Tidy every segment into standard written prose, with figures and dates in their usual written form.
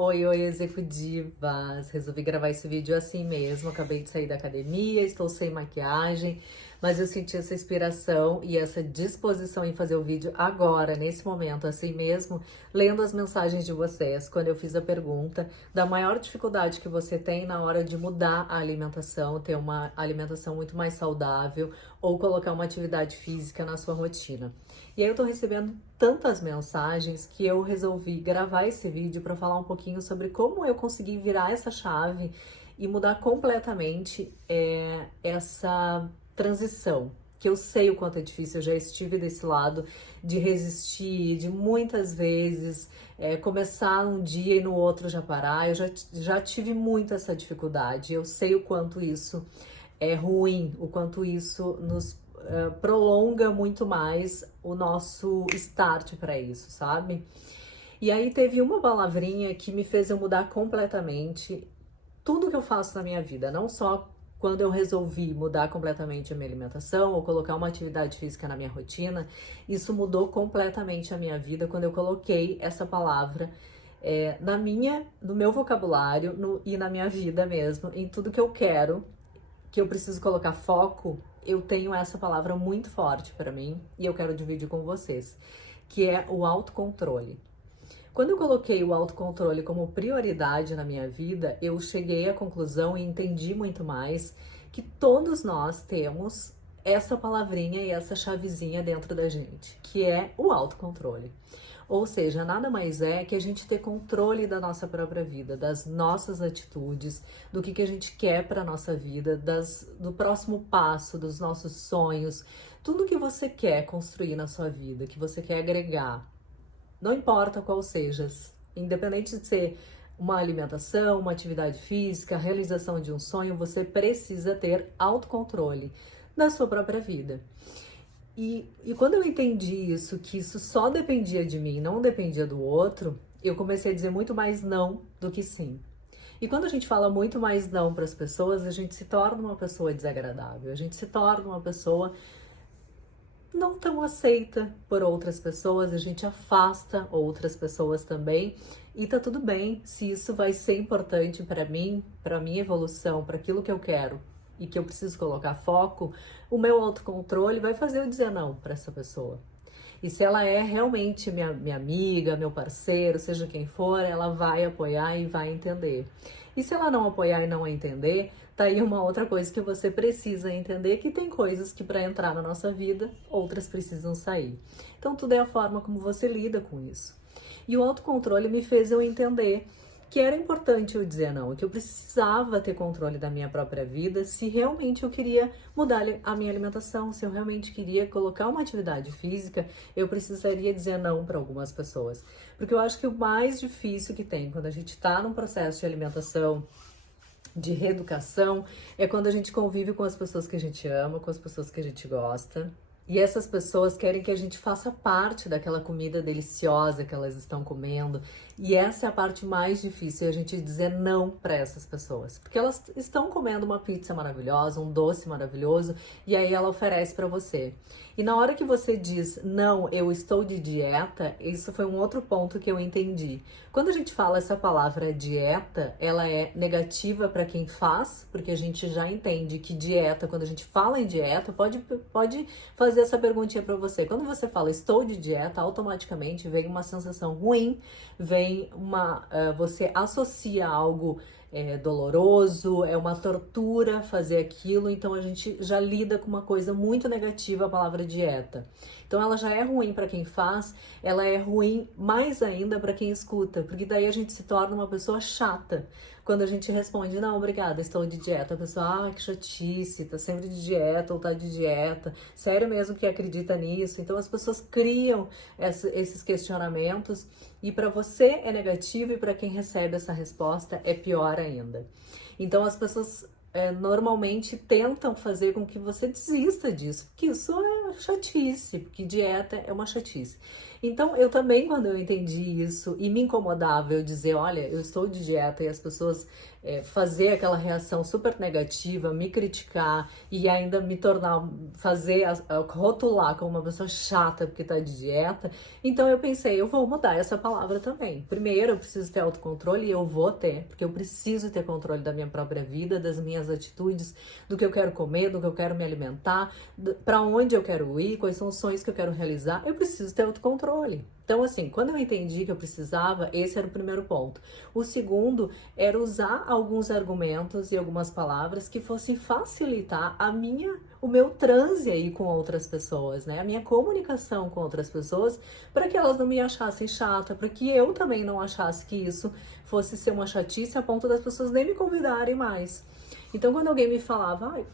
Oi, oi, executivas! Resolvi gravar esse vídeo assim mesmo. Acabei de sair da academia, estou sem maquiagem, mas eu senti essa inspiração e essa disposição em fazer o vídeo agora, nesse momento, assim mesmo, lendo as mensagens de vocês, quando eu fiz a pergunta da maior dificuldade que você tem na hora de mudar a alimentação, ter uma alimentação muito mais saudável ou colocar uma atividade física na sua rotina. E aí eu tô recebendo tantas mensagens que eu resolvi gravar esse vídeo para falar um pouquinho sobre como eu consegui virar essa chave e mudar completamente essa transição. Que eu sei o quanto é difícil, eu já estive desse lado de resistir, de muitas vezes começar um dia e no outro já parar. Eu já tive muito essa dificuldade, eu sei o quanto isso é ruim, o quanto isso nos prolonga muito mais o nosso start para isso, sabe? E aí teve uma palavrinha que me fez eu mudar completamente tudo que eu faço na minha vida, não só quando eu resolvi mudar completamente a minha alimentação ou colocar uma atividade física na minha rotina, isso mudou completamente a minha vida quando eu coloquei essa palavra no meu vocabulário e na minha vida mesmo, em tudo que eu quero, que eu preciso colocar foco. Eu tenho essa palavra muito forte para mim e eu quero dividir com vocês, que é o autocontrole. Quando eu coloquei o autocontrole como prioridade na minha vida, eu cheguei à conclusão e entendi muito mais que todos nós temos essa palavrinha e essa chavezinha dentro da gente, que é o autocontrole. Ou seja, nada mais é que a gente ter controle da nossa própria vida, das nossas atitudes, do que a gente quer para a nossa vida, do próximo passo, dos nossos sonhos, tudo que você quer construir na sua vida, que você quer agregar. Não importa qual seja, independente de ser uma alimentação, uma atividade física, a realização de um sonho, você precisa ter autocontrole da sua própria vida. E quando eu entendi isso, que isso só dependia de mim, não dependia do outro, eu comecei a dizer muito mais não do que sim. E quando a gente fala muito mais não para as pessoas, a gente se torna uma pessoa desagradável, a gente se torna uma pessoa não tão aceita por outras pessoas, a gente afasta outras pessoas também, e tá tudo bem se isso vai ser importante para mim, para minha evolução, para aquilo que eu quero e que eu preciso colocar foco. O meu autocontrole vai fazer eu dizer não para essa pessoa. E se ela é realmente minha amiga, meu parceiro, seja quem for, ela vai apoiar e vai entender. E se ela não apoiar e não entender, tá aí uma outra coisa que você precisa entender, que tem coisas que para entrar na nossa vida, outras precisam sair. Então tudo é a forma como você lida com isso. E o autocontrole me fez eu entender que era importante eu dizer não, que eu precisava ter controle da minha própria vida se realmente eu queria mudar a minha alimentação, se eu realmente queria colocar uma atividade física, eu precisaria dizer não para algumas pessoas. Porque eu acho que o mais difícil que tem quando a gente está num processo de alimentação, de reeducação, é quando a gente convive com as pessoas que a gente ama, com as pessoas que a gente gosta. E essas pessoas querem que a gente faça parte daquela comida deliciosa que elas estão comendo. E essa é a parte mais difícil, a gente dizer não para essas pessoas. Porque elas estão comendo uma pizza maravilhosa, um doce maravilhoso, e aí ela oferece para você. E na hora que você diz, não, eu estou de dieta, isso foi um outro ponto que eu entendi. Quando a gente fala essa palavra dieta, ela é negativa para quem faz, porque a gente já entende que dieta, quando a gente fala em dieta, pode fazer essa perguntinha para você. Quando você fala estou de dieta, automaticamente vem uma sensação ruim, vem você associa algo doloroso, é uma tortura fazer aquilo, então a gente já lida com uma coisa muito negativa, a palavra dieta. Então ela já é ruim para quem faz, ela é ruim mais ainda para quem escuta, porque daí a gente se torna uma pessoa chata. Quando a gente responde, não, obrigada, estou de dieta, a pessoa, que chatice, tá sempre de dieta ou tá de dieta, sério mesmo que acredita nisso? Então as pessoas criam esses questionamentos e para você é negativo e para quem recebe essa resposta é pior ainda. Então as pessoas normalmente tentam fazer com que você desista disso, porque isso é chatice, porque dieta é uma chatice. Então, eu também, quando eu entendi isso e me incomodava eu dizer, olha, eu estou de dieta e as pessoas fazer aquela reação super negativa, me criticar e ainda me tornar, rotular como uma pessoa chata porque tá de dieta, então eu pensei, eu vou mudar essa palavra também. Primeiro, eu preciso ter autocontrole e eu vou ter, porque eu preciso ter controle da minha própria vida, das minhas atitudes, do que eu quero comer, do que eu quero me alimentar, para onde eu quero ir, quais são os sonhos que eu quero realizar, eu preciso ter autocontrole. Então, assim, quando eu entendi que eu precisava, esse era o primeiro ponto. O segundo era usar alguns argumentos e algumas palavras que fossem facilitar o meu transe aí com outras pessoas, né? A minha comunicação com outras pessoas, para que elas não me achassem chata, para que eu também não achasse que isso fosse ser uma chatice a ponto das pessoas nem me convidarem mais. Então, quando alguém me falava,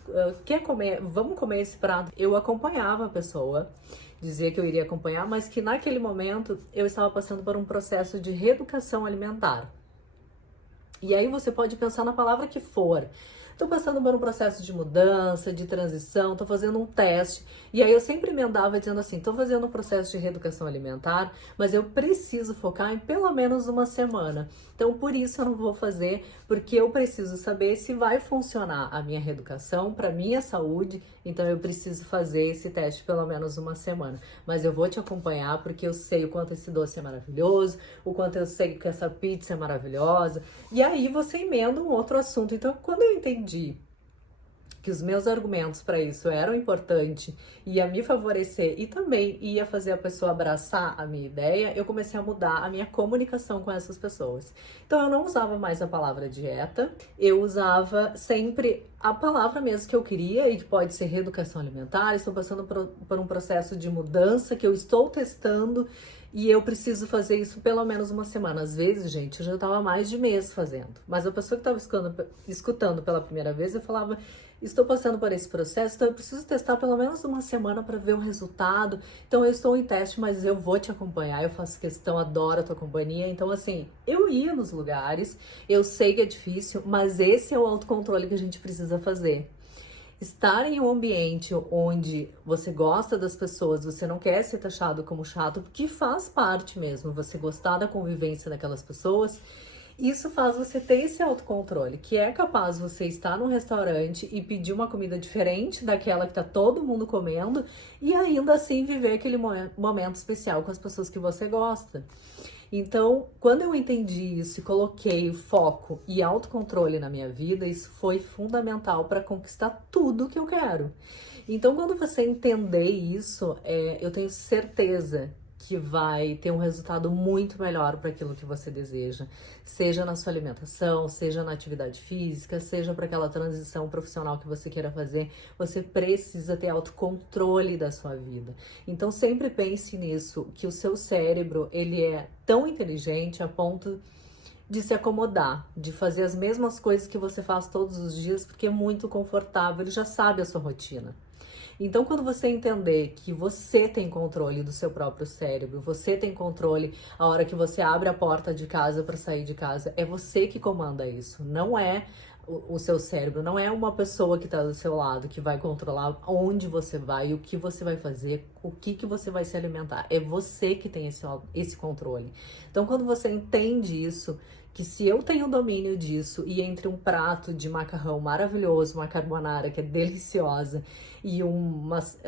quer comer, vamos comer esse prato, eu acompanhava a pessoa, dizia que eu iria acompanhar, mas que naquele momento eu estava passando por um processo de reeducação alimentar. E aí você pode pensar na palavra que for. Estou passando por um processo de mudança, de transição, estou fazendo um teste. E aí eu sempre emendava dizendo assim, estou fazendo um processo de reeducação alimentar, mas eu preciso focar em pelo menos uma semana. Então, por isso eu não vou fazer, porque eu preciso saber se vai funcionar a minha reeducação para minha saúde. Então, eu preciso fazer esse teste pelo menos uma semana. Mas eu vou te acompanhar, porque eu sei o quanto esse doce é maravilhoso, o quanto eu sei que essa pizza é maravilhosa. E aí você emenda um outro assunto. Então, quando eu entendi que os meus argumentos para isso eram importantes, ia me favorecer e também ia fazer a pessoa abraçar a minha ideia, eu comecei a mudar a minha comunicação com essas pessoas. Então eu não usava mais a palavra dieta, eu usava sempre a palavra mesmo que eu queria e que pode ser reeducação alimentar. Estou passando por um processo de mudança que eu estou testando e eu preciso fazer isso pelo menos uma semana. Às vezes, gente, eu já estava mais de mês fazendo. Mas a pessoa que estava escutando pela primeira vez, eu falava, estou passando por esse processo, então eu preciso testar pelo menos uma semana para ver o resultado. Então eu estou em teste, mas eu vou te acompanhar, eu faço questão, adoro a tua companhia. Então, assim, eu ia nos lugares, eu sei que é difícil, mas esse é o autocontrole que a gente precisa fazer. Estar em um ambiente onde você gosta das pessoas, você não quer ser taxado como chato, porque faz parte mesmo, você gostar da convivência daquelas pessoas, isso faz você ter esse autocontrole, que é capaz você estar num restaurante e pedir uma comida diferente daquela que tá todo mundo comendo e ainda assim viver aquele momento especial com as pessoas que você gosta. Então, quando eu entendi isso e coloquei foco e autocontrole na minha vida, isso foi fundamental para conquistar tudo que eu quero. Então, quando você entender isso, eu tenho certeza que vai ter um resultado muito melhor para aquilo que você deseja, seja na sua alimentação, seja na atividade física, seja para aquela transição profissional que você queira fazer, você precisa ter autocontrole da sua vida. Então sempre pense nisso, que o seu cérebro, ele é tão inteligente a ponto de se acomodar, de fazer as mesmas coisas que você faz todos os dias, porque é muito confortável, ele já sabe a sua rotina. Então, quando você entender que você tem controle do seu próprio cérebro, você tem controle a hora que você abre a porta de casa para sair de casa, é você que comanda isso, não é o seu cérebro, não é uma pessoa que está do seu lado que vai controlar onde você vai, o que você vai fazer, o que você vai se alimentar. É você que tem esse controle. Então, quando você entende isso, que se eu tenho domínio disso e entre um prato de macarrão maravilhoso, uma carbonara que é deliciosa e eu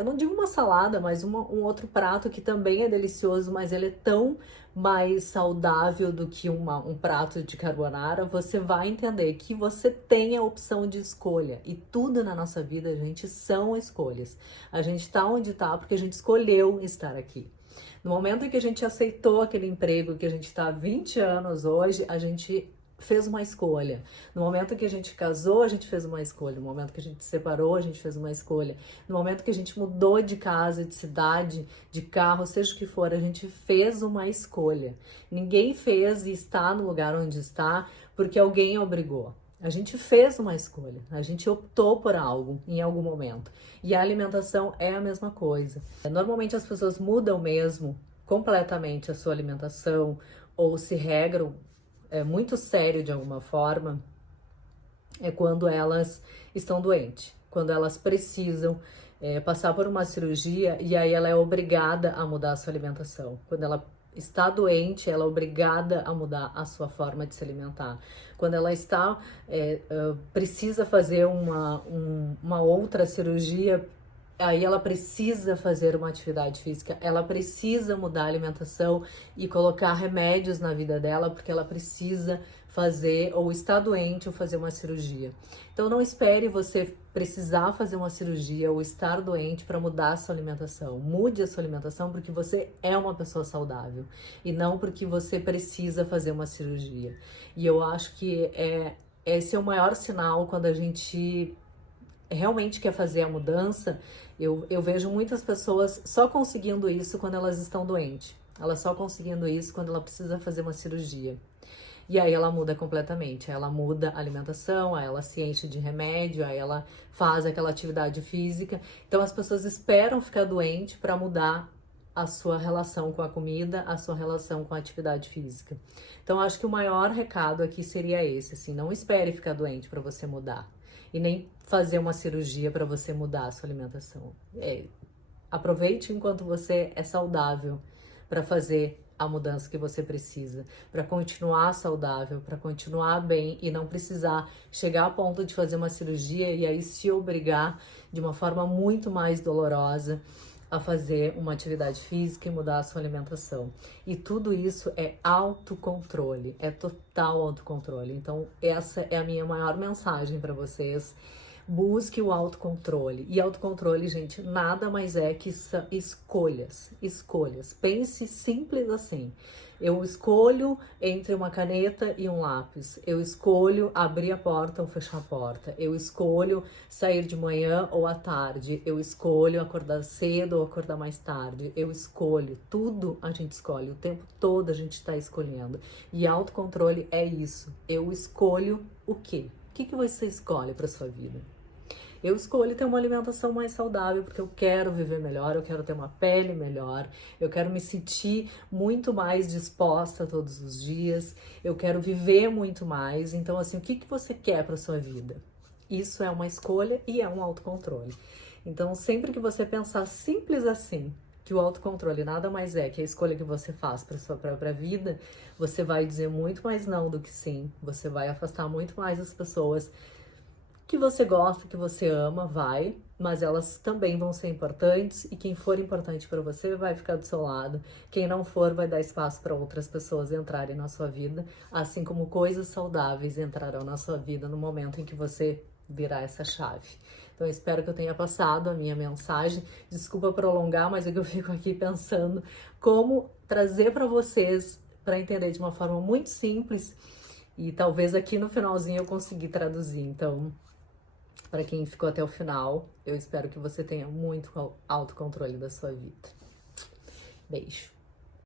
não digo uma salada, mas um outro prato que também é delicioso, mas ele é tão mais saudável do que um prato de carbonara, você vai entender que você tem a opção de escolha. E tudo na nossa vida, gente, são escolhas. A gente tá onde tá porque a gente escolheu estar aqui. No momento em que a gente aceitou aquele emprego que a gente está há 20 anos hoje, a gente fez uma escolha. No momento que a gente casou, a gente fez uma escolha. No momento que a gente se separou, a gente fez uma escolha. No momento que a gente mudou de casa, de cidade, de carro, seja o que for, a gente fez uma escolha. Ninguém fez e está no lugar onde está porque alguém obrigou. A gente fez uma escolha, a gente optou por algo em algum momento. E a alimentação é a mesma coisa. Normalmente as pessoas mudam mesmo completamente a sua alimentação ou se regram muito sério de alguma forma, é quando elas estão doentes, quando elas precisam passar por uma cirurgia e aí ela é obrigada a mudar a sua alimentação. Quando ela está doente, ela é obrigada a mudar a sua forma de se alimentar. Quando ela precisa fazer uma outra cirurgia, aí ela precisa fazer uma atividade física, ela precisa mudar a alimentação e colocar remédios na vida dela, porque ela precisa fazer, ou está doente, ou fazer uma cirurgia. Então não espere você precisar fazer uma cirurgia ou estar doente para mudar a sua alimentação. Mude a sua alimentação porque você é uma pessoa saudável e não porque você precisa fazer uma cirurgia. E eu acho que esse é o maior sinal quando a gente realmente quer fazer a mudança. Eu vejo muitas pessoas só conseguindo isso quando elas estão doentes. Ela só conseguindo isso quando ela precisa fazer uma cirurgia. E aí ela muda completamente. Ela muda a alimentação, aí ela se enche de remédio, aí ela faz aquela atividade física. Então as pessoas esperam ficar doente para mudar a sua relação com a comida, a sua relação com a atividade física. Então acho que o maior recado aqui seria esse, assim, não espere ficar doente para você mudar. E nem fazer uma cirurgia para você mudar a sua alimentação. Aproveite enquanto você é saudável para fazer a mudança que você precisa, para continuar saudável, para continuar bem e não precisar chegar a ponto de fazer uma cirurgia e aí se obrigar de uma forma muito mais dolorosa a fazer uma atividade física e mudar a sua alimentação. E tudo isso é autocontrole, é total autocontrole. Então, essa é a minha maior mensagem para vocês. Busque o autocontrole. E autocontrole, gente, nada mais é que escolhas. Escolhas. Pense simples assim. Eu escolho entre uma caneta e um lápis. Eu escolho abrir a porta ou fechar a porta. Eu escolho sair de manhã ou à tarde. Eu escolho acordar cedo ou acordar mais tarde. Eu escolho. Tudo a gente escolhe. O tempo todo a gente está escolhendo. E autocontrole é isso. Eu escolho o quê? O que você escolhe para sua vida? Eu escolho ter uma alimentação mais saudável porque eu quero viver melhor, eu quero ter uma pele melhor, eu quero me sentir muito mais disposta todos os dias, eu quero viver muito mais. Então, assim, o que você quer para sua vida? Isso é uma escolha e é um autocontrole. Então, sempre que você pensar simples assim, que o autocontrole nada mais é que a escolha que você faz para sua própria vida, você vai dizer muito mais não do que sim, você vai afastar muito mais as pessoas que você gosta, que você ama, mas elas também vão ser importantes e quem for importante para você vai ficar do seu lado. Quem não for vai dar espaço para outras pessoas entrarem na sua vida, assim como coisas saudáveis entrarão na sua vida no momento em que você virar essa chave. Então eu espero que eu tenha passado a minha mensagem. Desculpa prolongar, mas é que eu fico aqui pensando como trazer para vocês para entender de uma forma muito simples e talvez aqui no finalzinho eu consegui traduzir. Então, para quem ficou até o final, eu espero que você tenha muito autocontrole da sua vida. Beijo.